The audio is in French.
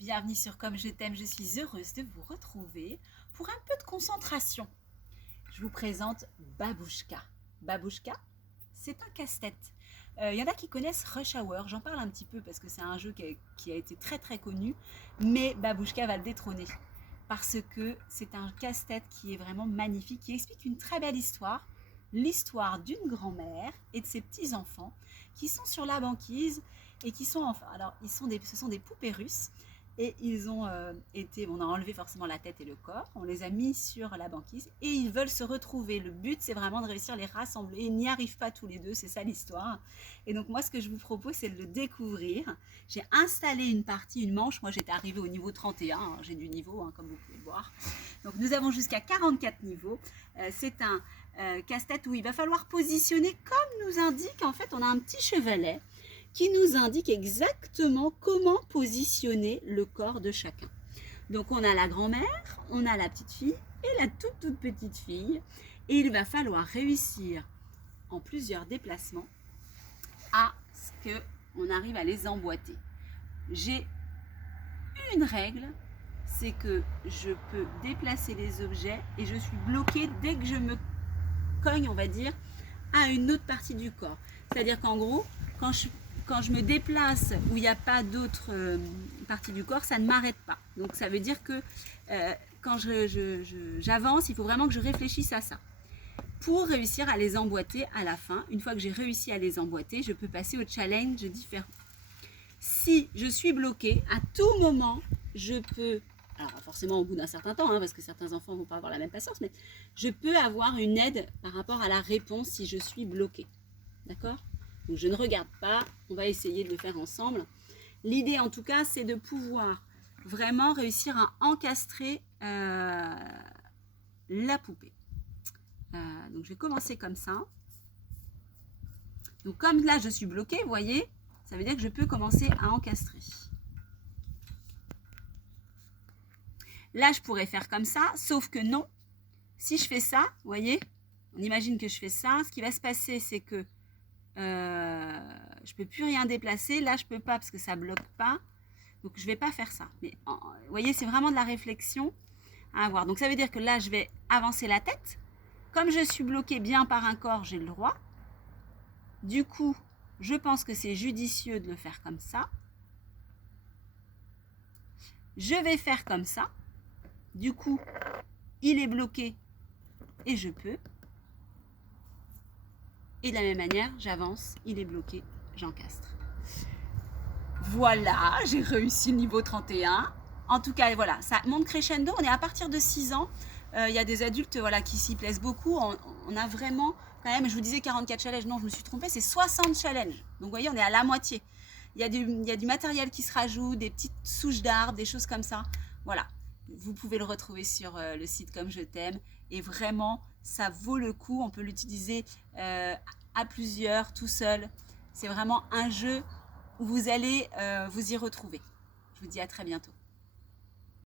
Bienvenue sur Comme je t'aime, je suis heureuse de vous retrouver pour un peu de concentration. Je vous présente Babouchka. Babouchka, c'est un casse-tête. Y en a qui connaissent Rush Hour, j'en parle un petit peu parce que c'est un jeu qui a été très très connu, mais Babouchka va le détrôner parce que c'est un casse-tête qui est vraiment magnifique, qui explique une très belle histoire, l'histoire d'une grand-mère et de ses petits-enfants qui sont sur la banquise et qui sont enfin, alors ce sont des poupées russes et ils ont on a enlevé forcément la tête et le corps, on les a mis sur la banquise et ils veulent se retrouver. Le but, c'est vraiment de réussir à les rassembler. Ils n'y arrivent pas tous les deux, c'est ça l'histoire. Et donc moi, ce que je vous propose, c'est de le découvrir. J'ai installé une manche. Moi, j'étais arrivée au niveau 31, hein, j'ai du niveau, hein, comme vous pouvez le voir. Donc nous avons jusqu'à 44 niveaux. C'est un casse-tête où il va falloir positionner, comme nous indique, en fait, on a un petit chevalet qui nous indique exactement comment positionner le corps de chacun. Donc on a la grand-mère, on a la petite fille et la toute petite fille. Et il va falloir réussir en plusieurs déplacements à ce qu'on arrive à les emboîter. J'ai une règle, c'est que je peux déplacer les objets et je suis bloquée dès que je me cogne, on va dire, à une autre partie du corps. C'est-à-dire qu'en gros, quand je me déplace où il n'y a pas d'autre partie du corps, ça ne m'arrête pas. Donc ça veut dire que quand j'avance, il faut vraiment que je réfléchisse à ça. Pour réussir à les emboîter à la fin, une fois que j'ai réussi à les emboîter, je peux passer au challenge différent. Si je suis bloquée, à tout moment, je peux, alors forcément au bout d'un certain temps, hein, parce que certains enfants ne vont pas avoir la même patience, mais je peux avoir une aide par rapport à la réponse si je suis bloquée. D'accord ? Donc je ne regarde pas, on va essayer de le faire ensemble. L'idée en tout cas, c'est de pouvoir vraiment réussir à encastrer la poupée. Donc je vais commencer comme ça. Donc comme là je suis bloquée, vous voyez, ça veut dire que je peux commencer à encastrer. Là je pourrais faire comme ça, sauf que non. Si je fais ça, vous voyez, on imagine que je fais ça, ce qui va se passer c'est que je peux plus rien déplacer. Là je peux pas parce que ça bloque pas, donc je vais pas faire ça. Mais vous voyez, c'est vraiment de la réflexion à avoir. Donc ça veut dire que là je vais avancer la tête. Comme je suis bloquée bien par un corps, j'ai le droit. Du coup, je pense que c'est judicieux de le faire comme ça. Je vais faire comme ça. Du coup, il est bloqué et je peux. Et de la même manière, j'avance, il est bloqué, j'encastre. Voilà, j'ai réussi le niveau 31. En tout cas, voilà, ça monte crescendo. On est à partir de 6 ans. Il y a des adultes voilà, qui s'y plaisent beaucoup. On a vraiment, quand même, je vous disais 44 challenges. Non, je me suis trompée, c'est 60 challenges. Donc, vous voyez, on est à la moitié. Il y a du matériel qui se rajoute, des petites souches d'arbres, des choses comme ça. Voilà, vous pouvez le retrouver sur le site Comme je t'aime. Et vraiment, ça vaut le coup. On peut l'utiliser à plusieurs, tout seul. C'est vraiment un jeu où vous allez vous y retrouver. Je vous dis à très bientôt.